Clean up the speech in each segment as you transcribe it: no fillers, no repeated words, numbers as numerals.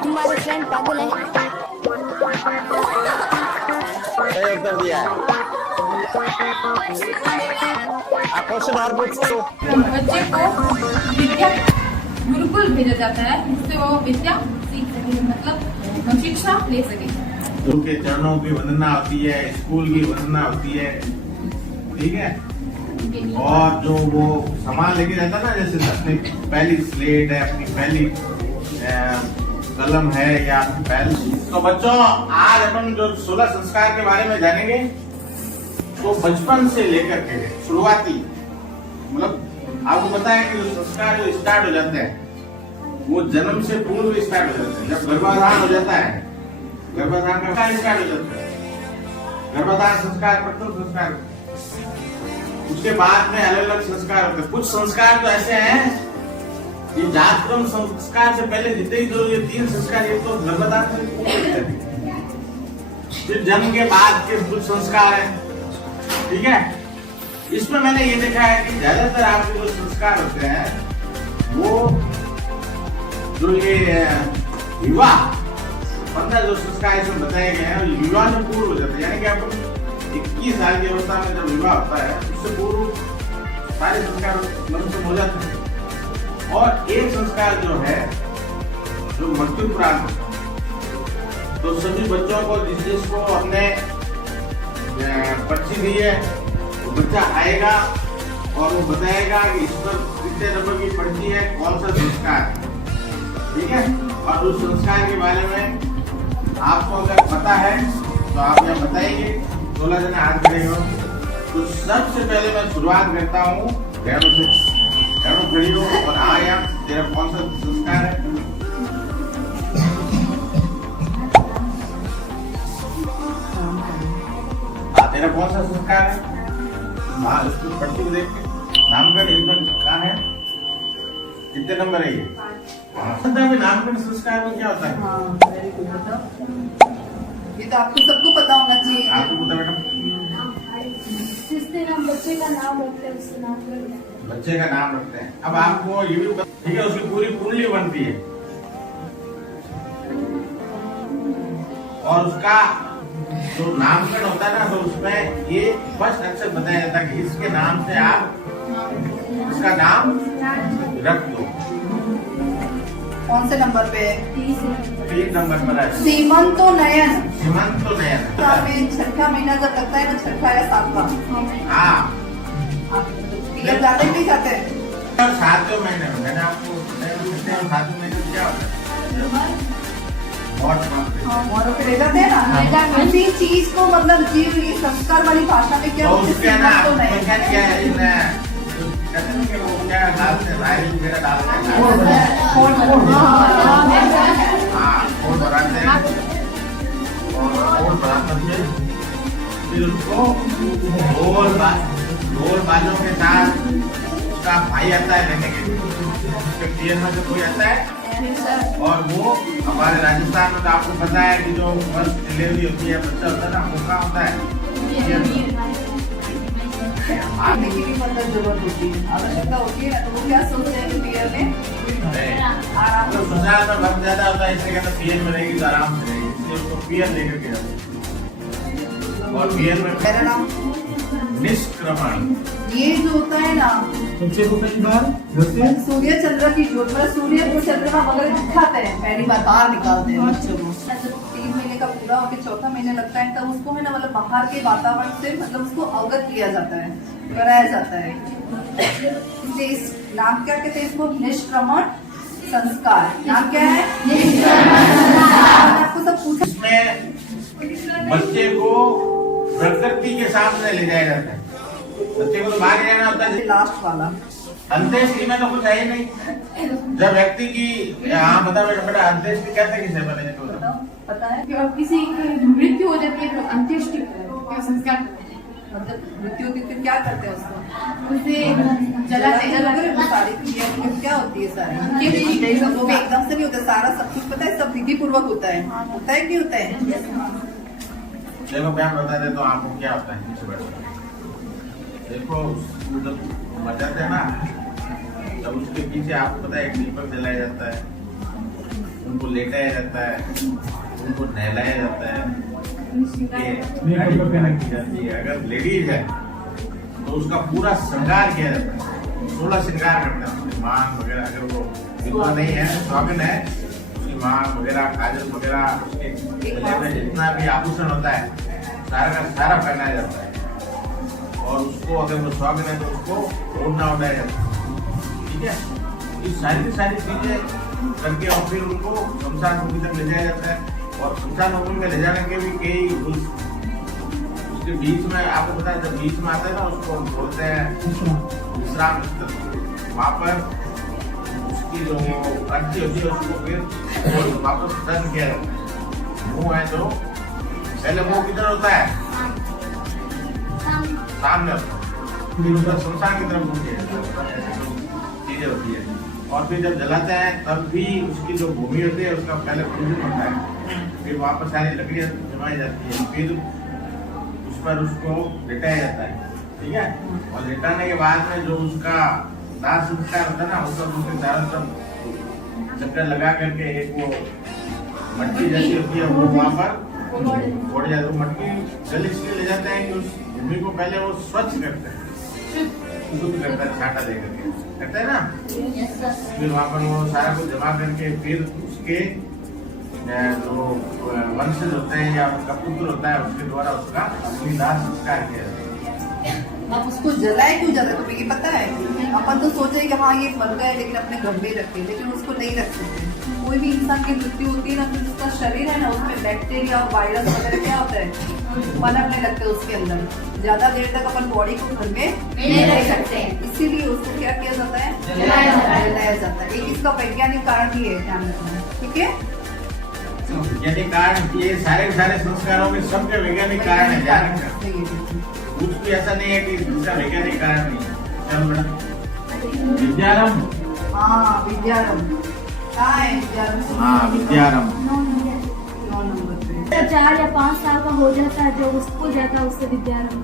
तुम्हारे फ्रेंड पागल है। सही उत्तर दिया है। आप क्वेश्चन और पूछो। बच्चे को विद्या गुरुकुल भेजा जाता है जिससे वो विद्या सीख सके, मतलब शिक्षा ले सके। गुरु के चरणों की वंदना होती है, स्कूल की वंदना होती है, ठीक है। और जो वो सामान लेके जाता है ना, जैसे अपनी पहली स्लेट है, अपनी पहली कलम है या पहली। तो बच्चों आज अपन जो 16 संस्कार के बारे में जानेंगे, तो बचपन से लेकर के शुरुआती, मतलब आपको पता है कि जो संस्कार जो स्टार्ट हो जाते हैं वो जन्म से पूर्व स्टार्ट हो जाते हैं। जब गर्भाधान हो जाता है, गर्भाधान में स्टार्ट हो जाता है, गर्भाधान संस्कार, प्रथम संस्कार, उसके बाद में अलग अलग संस्कार होते हैं। कुछ संस्कार तो ऐसे हैं ये जातक्रम संस्कार से पहले जितने ही जो ये 3 संस्कार, ये तो गर्भाधान से फिर जन्म के बाद के कुछ संस्कार है, ठीक है। इसमें मैंने ये देखा है कि ज्यादातर आपके जो संस्कार होते हैं वो जो ये विवाह 15 जो संस्कार इसमें बताए गए हैं विवाह से पूर्व हो जाते हैं। यानी कि आप 21 साल की अवस्था में जब विवाह होता है उससे पूर्व सारे संस्कार मन से हो जाते हैं। और एक संस्कार जो है जो मृत्यु उपरांत, तो सभी बच्चों को जिसको हमने पर्ची दी है वो बच्चा आएगा और वो बताएगा कि इस पर कितने नंबर की पर्ची है, कौन सा संस्कार, ठीक है। और उस संस्कार के बारे में आपको अगर पता है तो आप यहाँ बताएंगे। 16 जने हाथ खड़े हो। तो सबसे पहले मैं शुरुआत करता हूँ भैरव से। भैरव खड़ी हो और आया, तेरा कौन सा संस्कार है? तेरा कौन सा संस्कार है? उसको पर्ची को देख के नामकरण इसमें कहाँ है, कितने नंबर है ये? नामकरण संस्कार में क्या होता है? ये तो आपको सबको पता होना चाहिए। आपको पता बेटा? जिस दिन हम बच्चे का नाम रखते हैं उससे नाम रखते हैं। बच्चे का नाम रखते हैं। अब आपको ये भी पता, ठीक है, उसकी पूरी कुंडली बनती है और उसका जो नामकरण होता है ना, तो उसमें ये फर्स्ट अक्षर बताया जाता है कि इसके नाम से आप इसका नाम रख दो। कौन से नंबर पे? 3 नंबर पर है सीमंतो नयन। सीमंतो नयन। छठा महीना जब लगता है ना, छठा या 7वां, हाँ, ये जाते नहीं जाते हैं। 7वें महीने में मैंने आपको 7वें महीने में क्या होता है? और फिर ले जाते हैं ना, किसी चीज को मतलब जीव ये संस्कार वाली भाषा में क्या तो उसके ना तो नहीं क्या है कहते हैं कि वो क्या डालते हैं, राई वगैरह डालते हैं, हाँ, खोल बनाते हैं और खोल बनाते हैं। फिर उसको गोल बालों के साथ उसका भाई आता है लेने के लिए, उसके पियर में से कोई आता है। और वो हमारे राजस्थान में तो आपको पता है कि जो फर्स्ट डिलीवरी होती है, बच्चा होता है ना, वो क्या होता है, आने की भी मतलब जरूरत होती है, आवश्यकता होती है ना। तो वो क्या सोचते हैं कि पियर में आराम तो ससुराल में बहुत ज्यादा होता है, इसलिए कहते हैं पियर में रहेगी तो आराम से रहेगी, इसलिए उसको पियर लेकर के जाते हैं। और पियर में मेरा नाम निष्क्रमण, ये जो होता है ना, सूर्य चंद्र की ज्योत, मतलब सूर्य को चंद्रमा वगैरह दिखाते हैं, पहली बार बाहर निकालते हैं बच्चों को। 3 महीने का पूरा होकर 4था महीने लगता है, तब उसको है ना मतलब बाहर के वातावरण से मतलब उसको अवगत किया जाता है, कराया जाता है। इस नाम क्या कहते हैं इसको? निष्क्रमण संस्कार। नाम क्या है? आपको सब पूछा। इसमें बच्चे को प्रकृति के सामने ले जाया जाता है। बच्चे को तो बाहर रहना होता है। लास्ट वाला अंत्येष्टि में तो कुछ है ही नहीं। जब व्यक्ति की, हाँ बता बेटा, अंत्येष्टि कैसे किसे बने तो पता है? कि अब किसी की मृत्यु हो जाती है तो अंत्येष्टि संस्कार मतलब मृत्यु होती है फिर क्या करते हैं उसको? उसे जलाते वो सारी क्रिया क्या होती है सारी? वो भी एकदम से नहीं होता, सारा सब कुछ पता है, सब विधि पूर्वक होता है कि नहीं होता है? देखो मैं बता देता हूँ आपको क्या होता है। देखो जब मर जाते हैं ना, तब उसके पीछे आपको पता है एक दीपक जलाया जाता है, उनको लेटाया जाता है, उनको नहलाया जाता है, गाड़ी वगैरह की जाती है। अगर लेडीज है तो उसका पूरा श्रृंगार किया जाता है, 16 श्रृंगार करते हैं, मांग वगैरह। अगर वो विधवा नहीं है, शौकीन है, उसकी मांग वगैरह, काजल वगैरह, उसके गले में जितना भी आभूषण होता है सारा का सारा पहनाया जाता है। और उसको अगर वो शौकीन है तो उसको ओढ़ना उठाया जाता है। ठीक है, ये सारी की सारी चीजें करके और फिर उनको शमशान भूमि तक ले जाया जाता है। और शमशान भूमि में ले जाने के भी कई उसके बीच में आपको पता है, जब बीच में आता है ना उसको बोलते हैं विश्राम स्थल। वहाँ पर उसकी जो अर्थी होती है उसको फिर वापस दर्शन किया जाता है। मुंह है तो पहले मुंह किधर होता है, सामने होता है, फिर उसका शमशान की तरफ मुंह किया जाता है। ऐसी चीजें होती है। और फिर जब जलाते हैं तब भी उसकी जो भूमि होती है उसका पहले पूजन होता है, फिर वापस सारी लकड़ियां जमाई जाती है, फिर उस पर उसको लेटाया जाता है। ठीक है, और लेटाने के बाद में जो उसका दाह संस्कार होता है ना, उसका उसके चारों तरफ चक्कर लगा करके एक वो मटकी जैसी होती है वो वहाँ पर फोड़ जाती है। मटकी जल इसलिए ले जाते हैं कि उस भूमि को पहले वो स्वच्छ करते हैं, शुद्ध करता है, छाटा दे करके करता है ना। फिर वहाँ पर वो सारा कुछ जमा करके फिर उसके जो वंशज होते हैं या उसका पुत्र होता है उसके द्वारा उसका असली दाह संस्कार किया जाता है। अब उसको जलाए क्यों जाता है तुम्हें ये पता है? अपन तो सोचे कि हाँ ये मर गए लेकिन अपने घर में रखे, लेकिन उसको नहीं रख सकते। कोई भी इंसान की मृत्यु होती है ना तो जिसका शरीर है ना उसमें बैक्टीरिया और वायरस वगैरह क्या होता है, पनपने लगते हैं उसके अंदर। ज्यादा देर तक अपन बॉडी को घर में नहीं रख सकते, इसीलिए उसको क्या किया जाता है, जलाया जाता है। एक इसका वैज्ञानिक कारण भी है, ध्यान रखना। ठीक है, वैज्ञानिक कारण ये सारे संस्कारों में सबके वैज्ञानिक कारण है, ध्यान रखना। कुछ भी ऐसा नहीं है कि इसका वैज्ञानिक कारण नहीं है। चलो बेटा, विद्यारंभ। हाँ विद्यारंभ कहाँ है? विद्यारंभ, हाँ विद्यारंभ 9 नंबर पे। 4 या 5 साल का हो जाता है जो स्कूल जाता है उससे विद्यारंभ।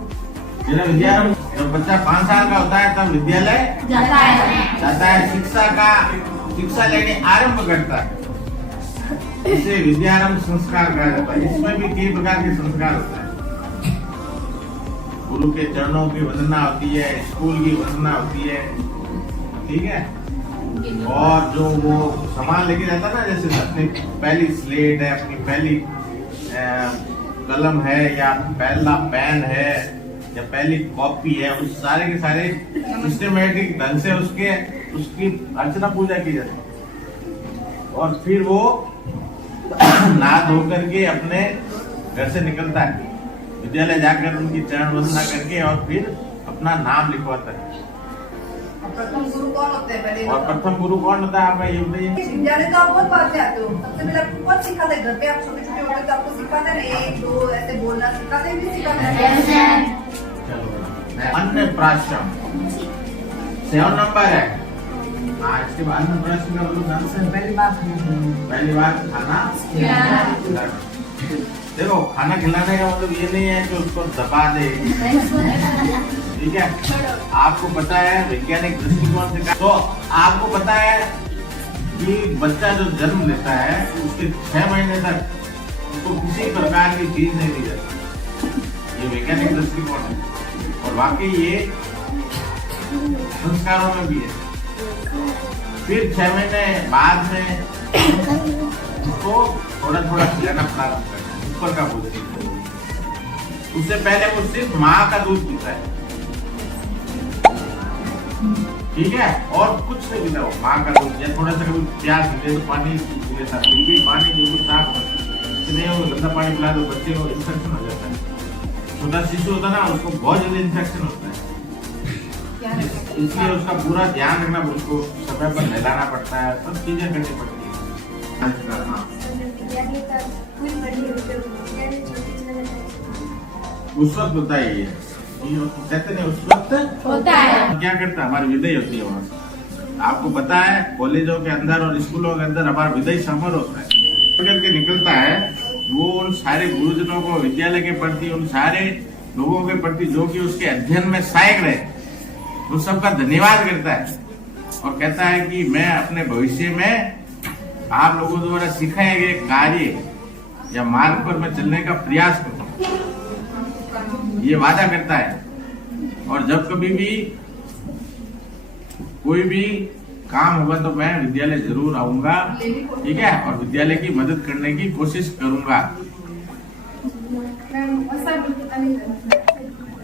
विद्यारंभ जब बच्चा 5 साल का होता है तब विद्यालय जाता है, शिक्षा लेने आरंभ करता है, इसे विद्यारंभ संस्कार कहा जाता है। इसमें भी कई प्रकार के संस्कार होता है। गुरु के चरणों की वंदना होती है, स्कूल की वंदना होती है। ठीक है, और जो वो सामान लेके जाता है ना, जैसे अपनी पहली स्लेट है, अपनी पहली कलम है, या पहला पेन है, या पहली कॉपी है, उस सारे के सारे सिस्टमेटिक ढंग से उसकी अर्चना पूजा की जाती है। और फिर वो नहा धो करके अपने घर से निकलता है, विद्यालय जाकर उनकी चरण वंदना करके और फिर अपना नाम लिखवाता है। प्रथम गुरु कौन होते हैं पहले? और प्रथम गुरु कौन होता है, आप ये बताइए। विद्यालय तो आप बहुत बात से आते हो, सबसे पहले आपको कौन सिखाते हैं? घर पे आप छोटे छोटे होते तो आपको सिखाते हैं ना 1 2 ऐसे बोलना सिखाते हैं, भी सिखाते हैं। चलो, अन्नप्राशन 7 नंबर है। हाँ, इसके बाद अन्नप्राशन का मतलब ध्यान से पहली बात खाना। देखो, खाना खिलाने का मतलब ये नहीं है कि उसको दबा दे। ठीक है, आपको पता है वैज्ञानिक दृष्टिकोण से, तो आपको पता है कि बच्चा जो जन्म लेता है उसके 6 महीने तक उसको किसी प्रकार की चीज नहीं दी जाती। ये वैज्ञानिक दृष्टिकोण है और वाकई ये संस्कारों में भी है। फिर 6 महीने बाद में उसको थोड़ा थोड़ा खिलाना प्रारंभ करना है, ऊपर का बोलते हैं। उससे पहले वो सिर्फ माँ का दूध पीता है। ठीक है, और कुछ नहीं पीता वो, माँ का दूध या थोड़ा सा कभी प्यास मिले तो पानी लेता, फिर भी पानी बिल्कुल साफ नहीं हो, गंदा पानी पिला दो बच्चे को इन्फेक्शन हो जाता है। छोटा शिशु होता है ना, उसको बहुत जल्दी इन्फेक्शन होता है, इसलिए उसका पूरा ध्यान रखना, उसको समय पर नहलाना पड़ता है, सब चीजें करनी पड़ती है। उस वक्त होता है ये कहते नहीं, उस वक्त होता है। क्या करता है, हमारी विदाई होती है वहाँ से। आपको पता है कॉलेजों के अंदर और स्कूलों के अंदर हमारा विदाई समारोह होता है। करके निकलता है वो उन सारे गुरुजनों को, विद्यालय के प्रति, उन सारे लोगों के प्रति जो कि उसके अध्ययन में सहायक रहे, उन सबका धन्यवाद करता है और कहता है कि मैं अपने भविष्य में आप लोगों द्वारा सिखाए गए कार्य या मार्ग पर मैं चलने का प्रयास करूंगा, ये वादा करता है। और जब कभी भी कोई भी काम होगा तो मैं विद्यालय जरूर आऊंगा, ठीक है, और विद्यालय की मदद करने की कोशिश करूंगा।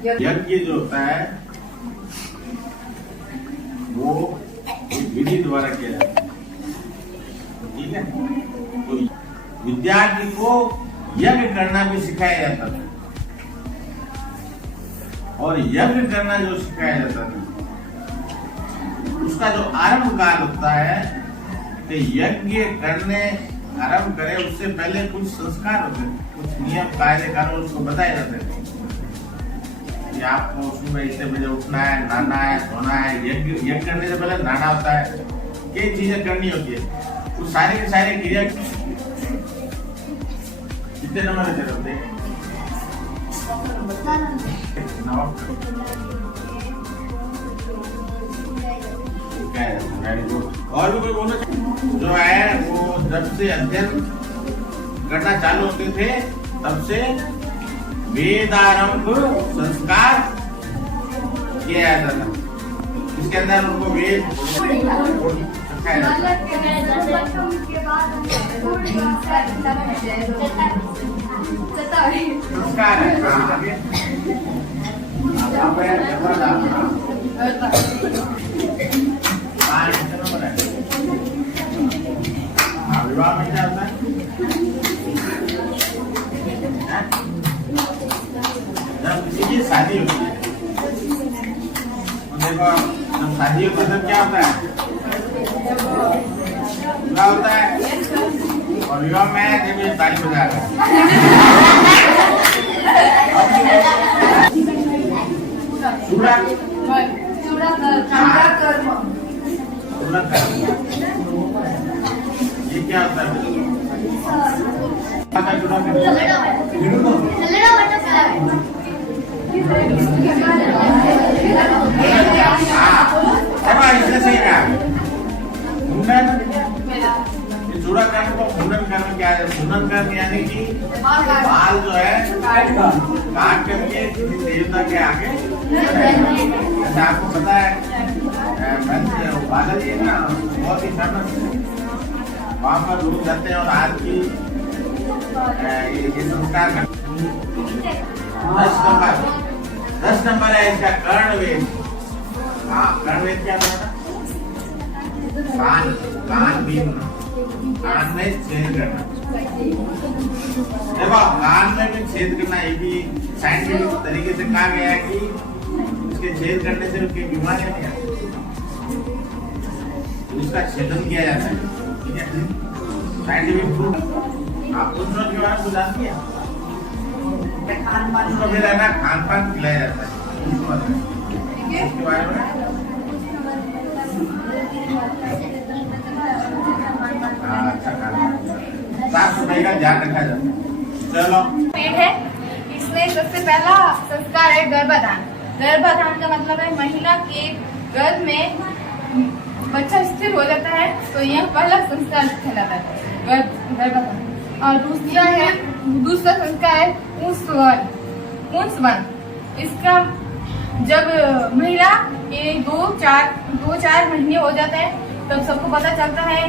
यज्ञ जो होता है वो एक विधि द्वारा किया जाता है, ठीक है। तो विद्यार्थी को यज्ञ करना भी सिखाया जाता था, और यज्ञ करना जो सिखाया जाता था उसका जो आरंभ काल होता है, तो यज्ञ करने आरंभ करे उससे पहले कुछ संस्कार होते हैं, कुछ नियम कायदे कानून उसको बताए जाते हैं कि आपको सुबह इतने बजे उठना है, नहाना है, सोना है। यज्ञ करने से पहले नहाना होता है, कई चीजें करनी होती है। वो सारी की सारी क्रिया कितने नंबर देते होते हैं? और भी कोई बोलो जो है वो जब से अध्ययन करना चालू होते थे तब से वेदारंभ संस्कार किया जाता था। इसके अंदर उनको वेद सिखाया जाता संस्कार है। विवाह में क्या होता है? जब किसी की शादी होती है तो देखो, जब शादी होती है तब क्या होता है? विवाह होता है, और विवाह में जब ये ताली बजा रहा ये क्या होता है? इसने सही कहा, चूड़ा कर्म को मुंडन कर्म क्या है? मुंडन कर्म यानी कि बाल जो है काट करके देवता के आगे, जैसे आपको पता है बालाजी है ना, बहुत ही फेमस है, वहाँ पर लोग जाते हैं और आज की ये संस्कार करते हैं। 10 नंबर है इसका कर्णवेद। हाँ, कर्णवेद क्या होता है? कान बीनना, कान में छेद करना। देखो, कान में भी छेद करना ये भी साइंटिफिक तरीके से कहा गया है कि इसके छेद करने से उसकी बीमारियां नहीं आती, उसका छेदन किया जाता है, ठीक है। Scientific proof. आप उस के बारे में जानती है? उसको भी रहना खान पान खिलाया जाता है, ठीक है, उसके बारे में साफ सफाई का ध्यान रखा जाता है। चलो, है इसमें सबसे पहला संस्कार है गर्भाधान। गर्भाधान का मतलब है महिला के गर्भ में बच्चा स्थिर हो जाता है, तो यह पहला संस्कार कहलाता है गर्भाधान। और दूसरा संस्कार है पुंसवन। इसका जब महिला के 2-4 महीने हो जाते हैं तब सबको पता चलता है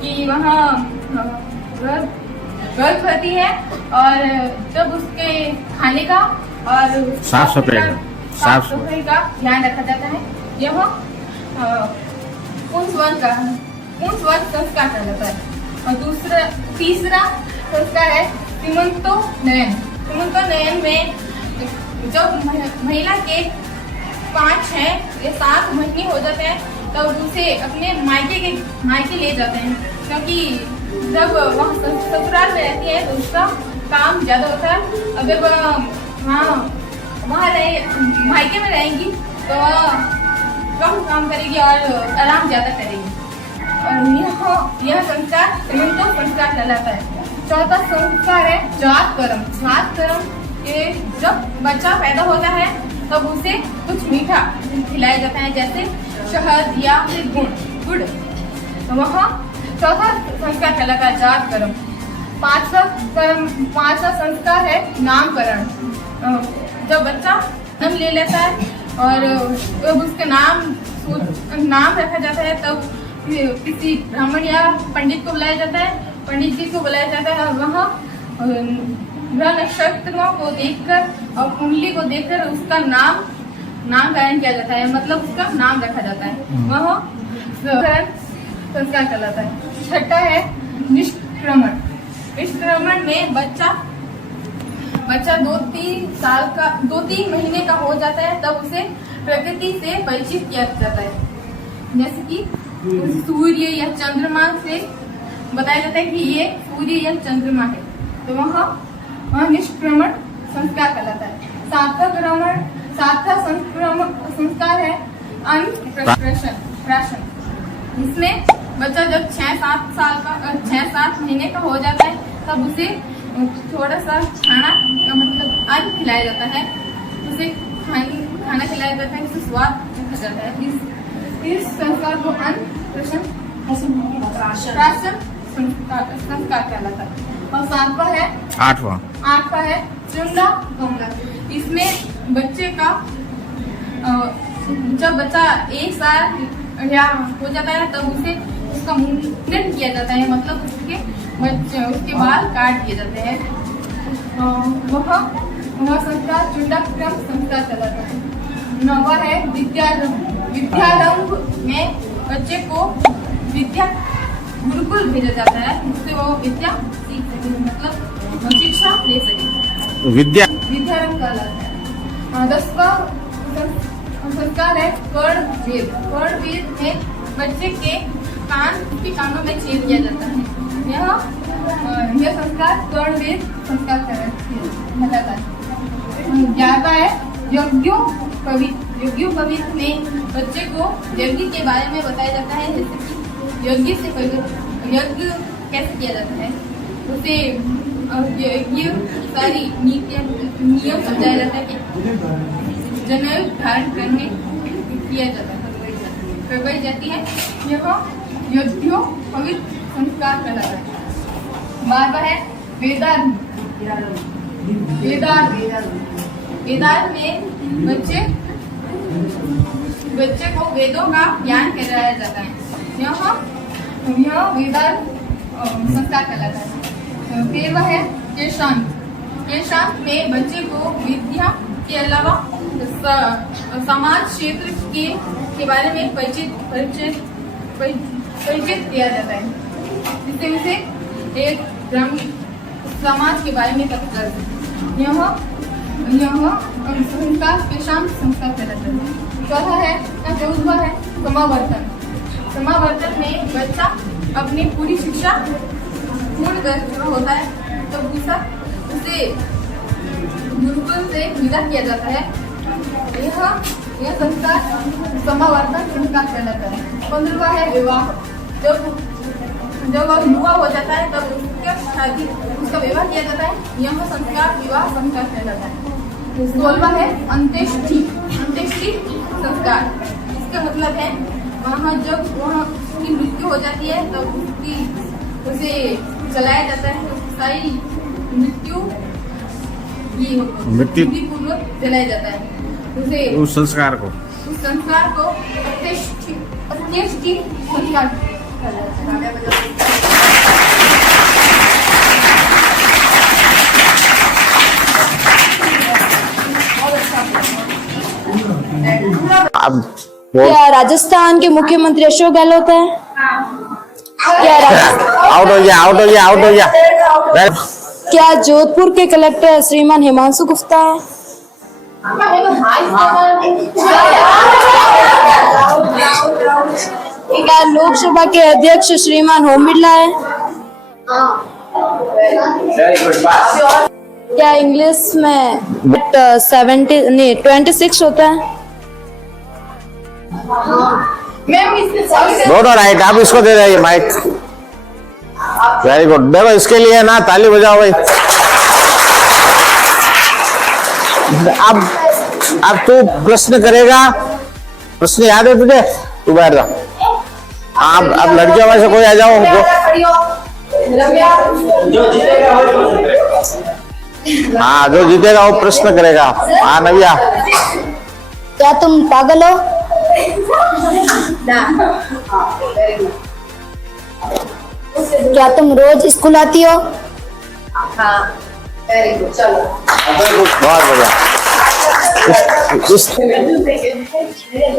कि वहाँ गर्भवती है, और जब उसके खाने का और साफ सफाई का ध्यान रखा जाता है। यह पुंसवन संस्कार कहलाता है। और तीसरा संस्कार है सीमंतोन्नयन। सीमंतोन्नयन में जब महिला के 5-6 या 7 महीने हो जाते हैं तब उसे अपने मायके ले जाते हैं, क्योंकि जब वहाँ ससुराल में रहती है तो उसका काम ज्यादा होता है। अगर वहाँ मायके में रहेंगी तो कम काम करेगी और आराम ज्यादा करेगी। और यह संस्कार सीमंतो संस्कार कहलाता है। चौथा संस्कार है जात कर्म। ये जब बच्चा पैदा होता है तब उसे कुछ मीठा खिलाया जाता है, जैसे शहद या फिर गुड़। गुड। वह चौथा संस्कार कहलाता है जात कर्म। पांचवा संस्कार है नामकरण। जब बच्चा जन्म ले लेता है और जब उसका नाम रखा जाता है तब किसी ब्राह्मण या पंडित को बुलाया जाता है, पंडित जी को बुलाया जाता है। वह ग्रह नक्षत्रों को देखकर और कुंडली को देखकर उसका नामकरण किया जाता है, मतलब उसका नाम रखा जाता है। वह संस्कार कहलाता है। छठा है निष्क्रमण। निष्क्रमण में बच्चा 2-3 महीने का हो जाता है तब उसे प्रकृति से परिचित किया जाता है, जैसे कि सूर्य या चंद्रमा से बताया जाता है कि ये सूर्य या चंद्रमा है, तो वह निष्क्रमण संस्कार कहलाता है। सातवां संस्कार है अन्नप्राशन। इसमें बच्चा जब 6-7 महीने का हो जाता है तब उसे थोड़ा सा खाना मतलब अन्न खिलाया जाता है, उसे खाना खिलाया जाता है, उससे स्वाद रखा जाता है। इस संस्कार को अन्नप्राशन संस्कार कहलाता है। और आठवां है चुंडा गमन। इसमें बच्चे का जब बच्चा 1 साल या हो जाता है तब उसका मुंडन किया जाता है, मतलब उसके बाल काट दिए जाते हैं। वह संस्कार चुंडाक्रम संस्कार कहलाता है। 9वां है विद्यारंभ। विद्यारंभ में बच्चे को विद्या गुरुकुल भेजा जाता है, जिससे वो विद्या सीख सके, मतलब शिक्षा ले सके। विद्यारंभ कहलाता है। 10वां संस्कार है कर्णवेद। कर्णवेद में बच्चे के कानों में छेद किया जाता है। यह संस्कार कर्णवेद संस्कार कहलाता है। 11वां है यज्ञोपवीत में बच्चे को यज्ञ के बारे में बताया जाता है, जैसे कि यज्ञ कैसे किया जाता है, उसे यज्ञ सारी नियम समझाया जाता है कि जनेऊ धारण करने किया जाता है, करवाई जाती है। यह यज्ञोपवीत संस्कार कहलाता है। 12वां है वेदांत। वेदांत में बच्चे को वेदों का ज्ञान कराया जाता है। यह वेदांत संस्कार कहलाता है। 13वां है केशांत। केशांत में बच्चे को विद्या के अलावा समाज क्षेत्र के बारे में परिचित किया जाता है, जिससे उसे एक ग्रामीण समाज के बारे में पता चलता है। यह संस्कार केशांत संस्कार कहलाता है। 14वां है समावर्तन। समावर्तन में बच्चा अपनी पूरी शिक्षा पूर्ण कर चुका होता है तो उसे गुरुकुल से विदा किया जाता है। यह संस्कार समावर्तन संस्कार कहलाता है। 15वां है विवाह। जब वह युवा हो जाता है तब उसका विवाह किया जाता है, यह संस्कार विवाह संस्कार कहलाता है। 16वां है अंत्येष्टि संस्कार। इसका मतलब है वहाँ जब उसकी मृत्यु हो जाती है तब उसे जलाया जाता है, सारी मृत्यु पूर्वक जलाया जाता है। उस संस्कार को अंत्येष्टि संस्कार क्या राजस्थान के मुख्यमंत्री अशोक गहलोत है? आउट हो गया। क्या जोधपुर के कलेक्टर श्रीमान हिमांशु गुप्ता है? क्या लोकसभा के अध्यक्ष श्रीमान ओम बिरला है? क्या इंग्लिश में 26 होता है? दोनों राइट। आप इसको दे रहे माइक। Very good. देखो इसके लिए ना ताली बजाओ भाई। अब तू प्रश्न करेगा। प्रश्न याद है तुझे? तू बैठ जा। आप लड़कियों में से कोई आ जाओ उनको। हाँ, जो जीतेगा वो प्रश्न करेगा। हाँ नव्या, क्या तुम पागल हो? क्या तुम रोज स्कूल आती हो? बहुत बढ़िया।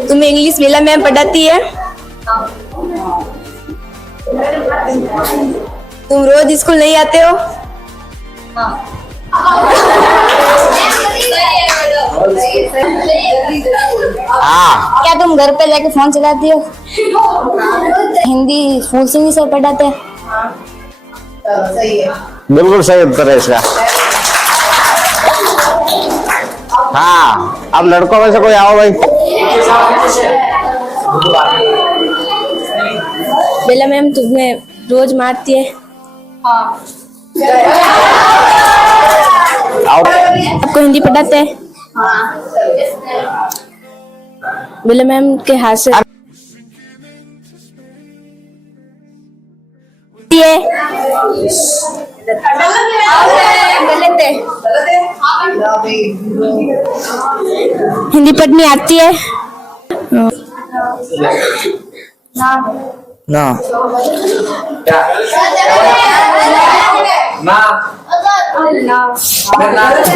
तुम्हें इंग्लिश लीला मैम पढ़ाती है? तुम रोज स्कूल नहीं आते हो? हाँ, क्या तुम घर पे जाके फोन चलाती हो? हिंदी फूल सिंह सर पढ़ाते हैं। सही है। बिल्कुल सही उत्तर है इसका। हाँ, अब लड़कों में से कोई आओ भाई। बेला मैम तुम्हें रोज मारती है? आओ। आपको हिंदी पढ़ाते हैं? बेला मैम के हाथ से हिंदी पढ़नी आती है? ना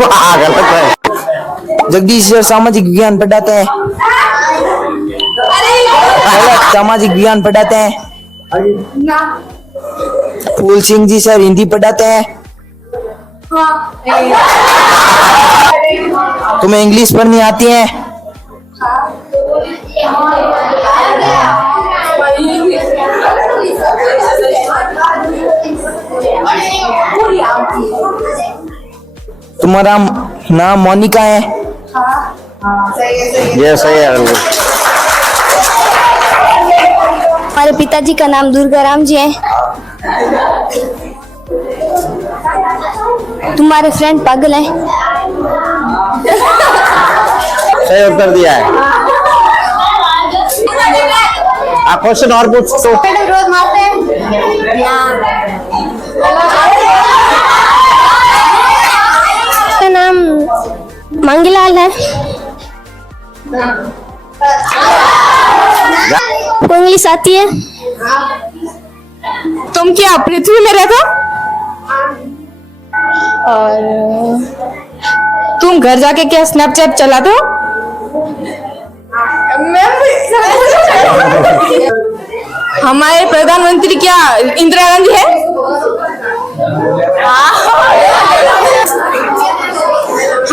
हाँ, गलत है। जगदीश सर सामाजिक विज्ञान पढ़ाते हैं? गलत, सामाजिक विज्ञान पढ़ाते हैं? फूल सिंह जी सर हिंदी पढ़ाते हैं? तुम्हें इंग्लिश पढ़नी आती है? तुम्हारा नाम मोनिका है? ये सही है बिल्कुल। हमारे पिताजी का नाम दुर्गाराम जी है। तुम्हारे फ्रेंड पागल है? सही उत्तर दिया है। आप क्वेश्चन और पूछ तो। रोज मारते हैं? उसका नाम मंगीलाल है। आपको इंग्लिश आती है? तुम क्या पृथ्वी में रहते हो? और तुम घर जाके क्या स्नैपचैट चलाते हो? हमारे प्रधानमंत्री क्या इंदिरा गांधी है?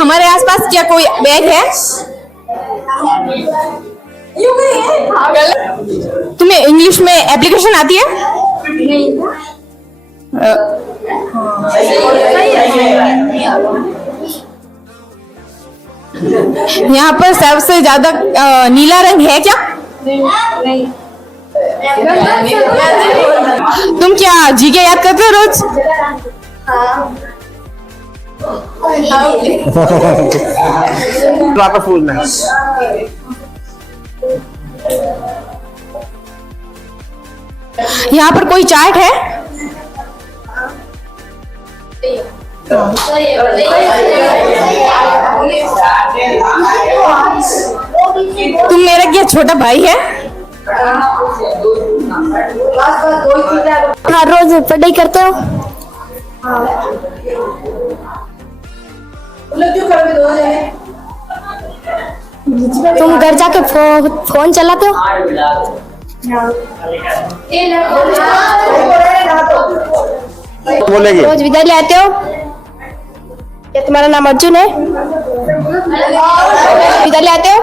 हमारे आसपास क्या कोई बैग है? तुम्हें इंग्लिश में एप्लीकेशन आती है? यहाँ पर सबसे ज्यादा नीला रंग है क्या? नहीं। तुम क्या जीके याद करते हो रोज? वापस पूछना है। यहाँ पर कोई चार्ट है? तुम मेरा क्या छोटा भाई है? हाँ, रोज पढ़ाई करते हो? तुम घर जाके फोन चलाते हो? बोलेगी। रोज विद्यालय आते हो? क्या तुम्हारा नाम अर्जुन है? विद्यालय आते हो?